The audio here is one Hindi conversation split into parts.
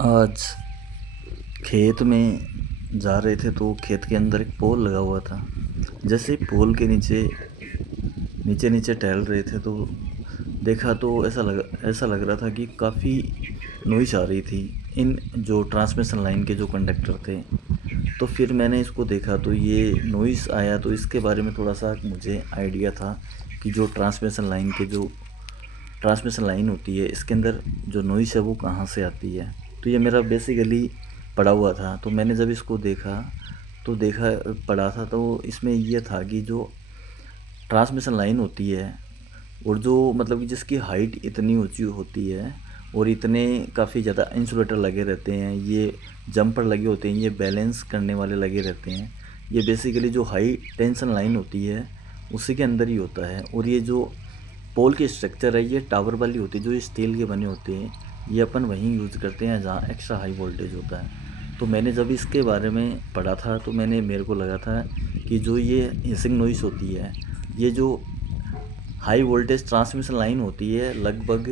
आज खेत में जा रहे थे तो खेत के अंदर एक पोल लगा हुआ था। जैसे ही पोल के नीचे नीचे नीचे टहल रहे थे तो देखा तो ऐसा लग रहा था कि काफ़ी नॉइज़ आ रही थी इन जो ट्रांसमिशन लाइन के जो कंडक्टर थे। तो फिर मैंने इसको देखा तो ये नॉइज़ आया तो इसके बारे में थोड़ा सा मुझे आइडिया था कि जो ट्रांसमिशन लाइन होती है इसके अंदर जो नॉइज़ है वो कहाँ से आती है। तो ये मेरा बेसिकली पड़ा हुआ था। तो मैंने जब इसको देखा तो देखा पड़ा था तो इसमें ये था कि जो ट्रांसमिशन लाइन होती है और जो मतलब कि जिसकी हाइट इतनी ऊंची होती है और इतने काफ़ी ज़्यादा इंसुलेटर लगे रहते हैं, ये जंपर लगे होते हैं, ये बैलेंस करने वाले लगे रहते हैं। ये बेसिकली जो हाई टेंशन लाइन होती है उसी के अंदर ही होता है। और ये जो पोल की स्ट्रक्चर है ये टावर वाली होती है, जो स्टील के बने होते हैं। ये अपन वहीं यूज़ करते हैं जहाँ एक्स्ट्रा हाई वोल्टेज होता है। तो मैंने जब इसके बारे में पढ़ा था तो मेरे को लगा था कि जो ये हिसिंग नॉइस होती है, ये जो हाई वोल्टेज ट्रांसमिशन लाइन होती है, लगभग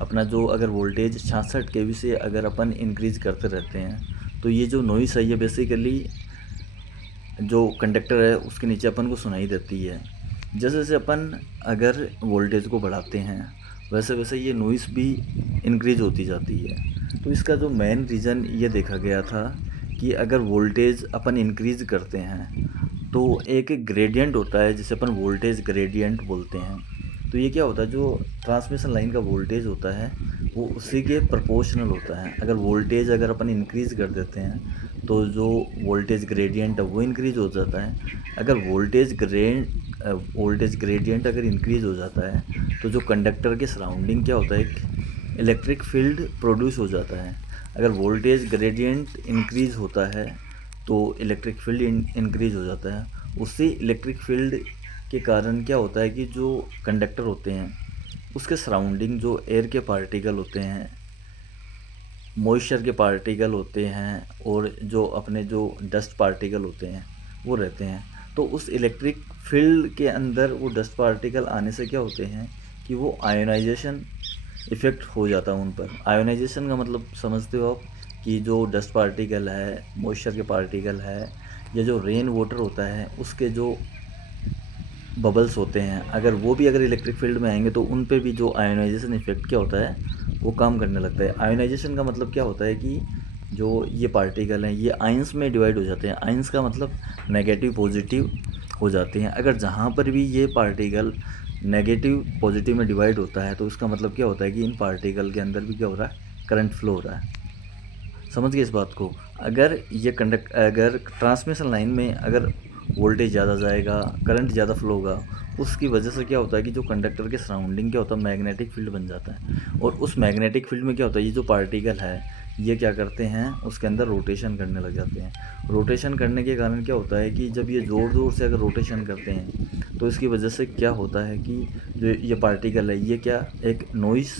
अपना जो अगर वोल्टेज 66 केवी से अगर अपन इंक्रीज़ करते रहते हैं तो ये जो नॉइस है ये बेसिकली जो कंडक्टर है उसके नीचे अपन को सुनाई देती है। जैसे जैसे अपन अगर वोल्टेज को बढ़ाते हैं वैसे वैसे ये नॉइस भी इंक्रीज होती जाती है। तो इसका जो मेन रीज़न ये देखा गया था कि अगर वोल्टेज अपन इंक्रीज करते हैं तो एक ग्रेडियंट होता है जिसे अपन वोल्टेज ग्रेडियंट बोलते हैं। तो ये क्या होता है, जो ट्रांसमिशन लाइन का वोल्टेज होता है वो उसी के प्रोपोर्शनल होता है। अगर वोल्टेज अगर अपन इंक्रीज़ कर देते हैं तो जो वोल्टेज ग्रेडियंट है वो इंक्रीज़ हो जाता है। अगर वोल्टेज ग्रेडियंट अगर इंक्रीज़ हो जाता है तो जो कंडक्टर के सराउंडिंग क्या होता है, एक इलेक्ट्रिक फील्ड प्रोड्यूस हो जाता है। अगर वोल्टेज ग्रेडियंट इंक्रीज़ होता है तो इलेक्ट्रिक फील्ड इंक्रीज़ हो जाता है। उसी इलेक्ट्रिक फील्ड के कारण क्या होता है कि जो कंडक्टर होते हैं उसके सराउंडिंग जो एयर के पार्टिकल होते हैं, मॉइस्चर के पार्टिकल होते हैं और जो अपने जो डस्ट पार्टिकल होते हैं वो रहते हैं। तो उस इलेक्ट्रिक फील्ड के अंदर वो डस्ट पार्टिकल आने से क्या होते हैं कि वो आयोनाइजेशन इफ़ेक्ट हो जाता है उन पर। आयोनाइजेशन का मतलब समझते हो आप, कि जो डस्ट पार्टिकल है, मॉइस्चर के पार्टिकल है, या जो रेन वाटर होता है उसके जो बबल्स होते हैं, अगर वो भी अगर इलेक्ट्रिक फील्ड में आएंगे तो उन पे भी जो आयोनाइजेशन इफेक्ट क्या होता है वो काम करने लगता है। आयोनाइजेशन का मतलब क्या होता है कि जो ये पार्टिकल हैं ये आयंस में डिवाइड हो जाते हैं। आयंस का मतलब नेगेटिव पॉजिटिव हो जाते हैं। अगर जहाँ पर भी ये पार्टिकल नेगेटिव पॉजिटिव में डिवाइड होता है तो उसका मतलब क्या होता है कि इन पार्टिकल के अंदर भी क्या हो रहा है, करंट फ्लो हो रहा है। समझ गए इस बात को। अगर ट्रांसमिशन लाइन में अगर वोल्टेज ज़्यादा जाएगा, करंट ज़्यादा फ्लो होगा, उसकी वजह से क्या होता है कि जो कंडक्टर के सराउंडिंग क्या होता है, मैग्नेटिक फील्ड बन जाता है। और उस मैग्नेटिक फील्ड में क्या होता है, ये जो पार्टिकल है ये क्या करते हैं, उसके अंदर रोटेशन करने लग जाते हैं। रोटेशन करने के कारण क्या होता है कि जब ये ज़ोर ज़ोर से अगर रोटेशन करते हैं तो इसकी वजह से क्या होता है कि जो ये पार्टिकल है ये क्या एक नॉइस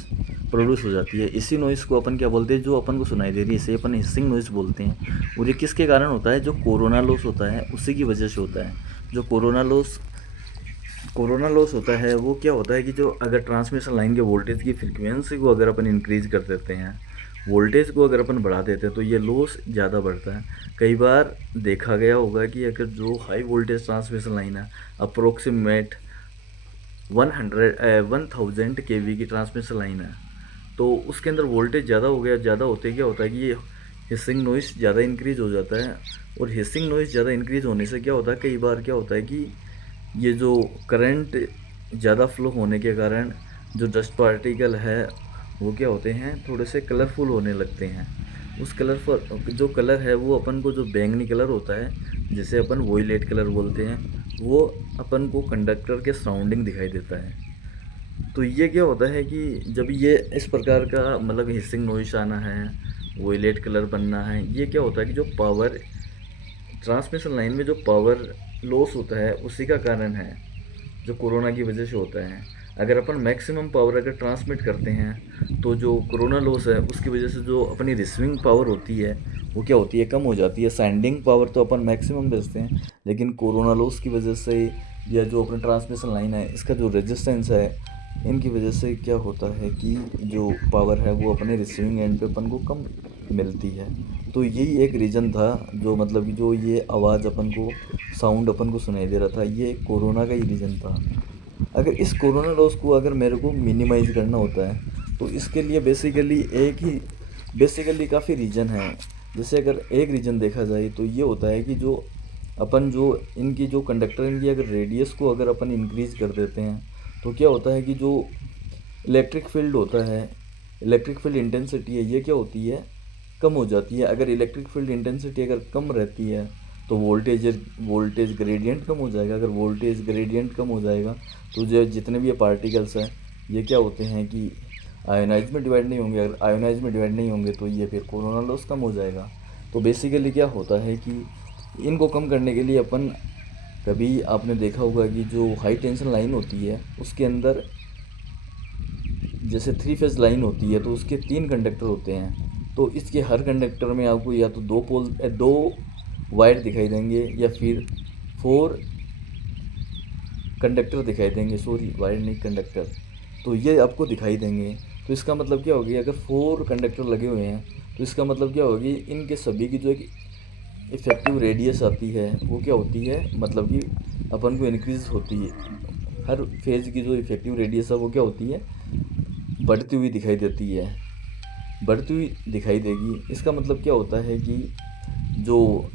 प्रोड्यूस हो जाती है। इसी नॉइज़ को अपन क्या बोलते हैं, जो अपन को सुनाई दे रही है इसे अपन हिसिंग नॉइज़ बोलते हैं। और ये किसके कारण होता है, जो कोरोना लॉस होता है उसी की वजह से होता है। जो कोरोना लॉस होता है वो क्या होता है कि जो अगर ट्रांसमिशन लाइन के वोल्टेज की फ्रिक्वेंसी को अगर अपन इंक्रीज कर देते हैं, वोल्टेज को अगर अपन बढ़ा देते हैं तो ये लॉस ज़्यादा बढ़ता है। कई बार देखा गया होगा कि अगर जो हाई वोल्टेज ट्रांसमिशन लाइन है, अप्रोक्सीमेट 1000 केवी की ट्रांसमिशन लाइन है, तो उसके अंदर वोल्टेज ज़्यादा हो गया, ज़्यादा होते क्या होता है कि ये हिसिंग नॉइस ज़्यादा इंक्रीज़ हो जाता है। और हिसिंग नॉइस ज़्यादा इंक्रीज़ होने से क्या होता है, कई बार क्या होता है कि ये जो करंट ज़्यादा फ्लो होने के कारण जो डस्ट पार्टिकल है वो क्या होते हैं, थोड़े से कलरफुल होने लगते हैं। उस कलरफुल जो कलर है वो अपन को जो बैंगनी कलर होता है जिसे अपन वोयलेट कलर बोलते हैं, वो अपन को कंडक्टर के सराउंडिंग दिखाई देता है। तो ये क्या होता है कि जब ये इस प्रकार का मतलब हिसिंग नॉइस आना है, वोयलेट कलर बनना है, ये क्या होता है कि जो पावर ट्रांसमिशन लाइन में जो पावर लॉस होता है उसी का कारण है, जो कोरोना की वजह से होता है। अगर अपन मैक्सिमम पावर अगर ट्रांसमिट करते हैं तो जो कोरोना लॉस है उसकी वजह से जो अपनी रिसीविंग पावर होती है वो क्या होती है, कम हो जाती है। सेंडिंग पावर तो अपन मैक्सिमम भेजते हैं, लेकिन कोरोना लॉस की वजह से या जो अपनी ट्रांसमिशन लाइन है इसका जो रेजिस्टेंस है, इनकी वजह से क्या होता है कि जो पावर है वो अपने रिसीविंग एंड पे अपन को कम मिलती है। तो यही एक रीज़न था जो मतलब कि जो ये आवाज़ अपन को साउंड अपन को सुनाई दे रहा था, ये कोरोना का ही रीज़न था। अगर इस कोरोना लॉस को अगर मेरे को मिनिमाइज़ करना होता है तो इसके लिए बेसिकली काफ़ी रीज़न है। जैसे अगर एक रीज़न देखा जाए तो ये होता है कि जो अपन जो इनकी जो कंडक्टर इनकी अगर रेडियस को अगर अपन इंक्रीज़ कर देते हैं तो क्या होता है कि जो इलेक्ट्रिक फील्ड होता है, इलेक्ट्रिक फील्ड इंटेंसिटी है, ये क्या होती है, कम हो जाती है। अगर इलेक्ट्रिक फील्ड इंटेंसिटी अगर कम रहती है तो वोल्टेज ग्रेडियंट कम हो जाएगा। अगर वोल्टेज ग्रेडियंट कम हो जाएगा तो जो जितने भी ये पार्टिकल्स हैं ये क्या होते हैं कि आयोनाइज में डिवाइड नहीं होंगे। अगर आयोनाइज में डिवाइड नहीं होंगे तो ये फिर कोरोना लॉस कम हो जाएगा। तो बेसिकली क्या होता है कि इनको कम करने के लिए अपन, कभी आपने देखा होगा कि जो हाई टेंशन लाइन होती है उसके अंदर जैसे 3 फेज़ लाइन होती है तो उसके 3 कंडक्टर होते हैं। तो इसके हर कंडक्टर में आपको या तो दो वायर दिखाई देंगे या फिर 4 कंडक्टर दिखाई देंगे, सॉरी वायर नहीं कंडक्टर, तो ये आपको दिखाई देंगे। तो इसका मतलब क्या होगी, अगर 4 कंडक्टर लगे हुए हैं तो इसका मतलब क्या होगी, इनके सभी की जो एक इफ़ेक्टिव रेडियस आती है वो क्या होती है, मतलब कि अपन को इंक्रीज़ होती है। हर फेज़ की जो इफ़ेक्टिव रेडियस है वो क्या होती है, बढ़ती हुई दिखाई देती है, बढ़ती हुई दिखाई देगी। इसका मतलब क्या होता है कि जो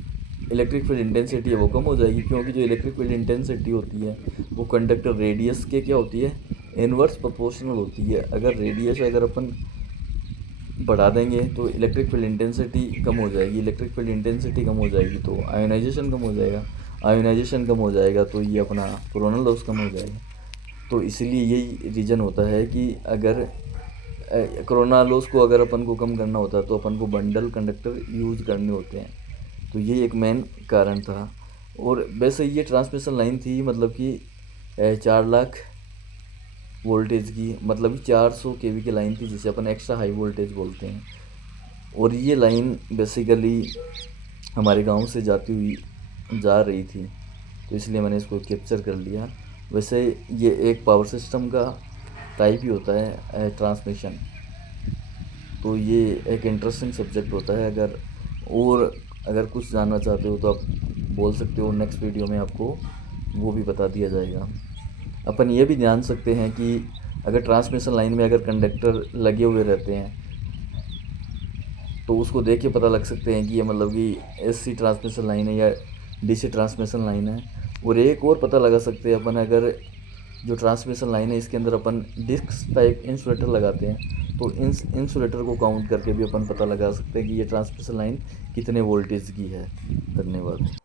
इलेक्ट्रिक फील्ड इंटेंसिटी है वो कम हो जाएगी, क्योंकि जो इलेक्ट्रिक फील्ड इंटेंसिटी होती है वो कंडक्टर रेडियस के क्या होती है, इनवर्स प्रोपोर्शनल होती है। अगर रेडियस अगर अपन बढ़ा देंगे तो इलेक्ट्रिक फील्ड इंटेंसिटी कम हो जाएगी, इलेक्ट्रिक फील्ड इंटेंसिटी कम हो जाएगी तो आयोनाइजेशन कम हो जाएगा, आयोनाइजेशन कम हो जाएगा तो ये अपना कोरोना लॉस कम हो जाएगा। तो इसलिए यही रीज़न होता है कि अगर कोरोना लॉस को अगर अपन को कम करना होता है तो अपन को बंडल कंडक्टर यूज़ करने होते हैं। तो ये एक मेन कारण था। और वैसे ये ट्रांसमिशन लाइन थी मतलब कि 4 लाख वोल्टेज की, मतलब कि 400 केवी की लाइन थी जिसे अपन एक्स्ट्रा हाई वोल्टेज बोलते हैं। और ये लाइन बेसिकली हमारे गांव से जाती हुई जा रही थी, तो इसलिए मैंने इसको कैप्चर कर लिया। वैसे ये एक पावर सिस्टम का टाइप ही होता है ट्रांसमिशन। तो ये एक इंटरेस्टिंग सब्जेक्ट होता है। अगर कुछ जानना चाहते हो तो आप बोल सकते हो, नेक्स्ट वीडियो में आपको वो भी बता दिया जाएगा। अपन ये भी जान सकते हैं कि अगर ट्रांसमिशन लाइन में अगर कंडक्टर लगे हुए रहते हैं तो उसको देख के पता लग सकते हैं कि ये मतलब कि एसी ट्रांसमिशन लाइन है या डीसी ट्रांसमिशन लाइन है। और एक और पता लगा सकते हैं अपन, अगर जो ट्रांसमिशन लाइन है इसके अंदर अपन डिस्क टाइप इंसुलेटर लगाते हैं तो इंसुलेटर को काउंट करके भी अपन पता लगा सकते हैं कि ये ट्रांसमिशन लाइन कितने वोल्टेज की है। धन्यवाद।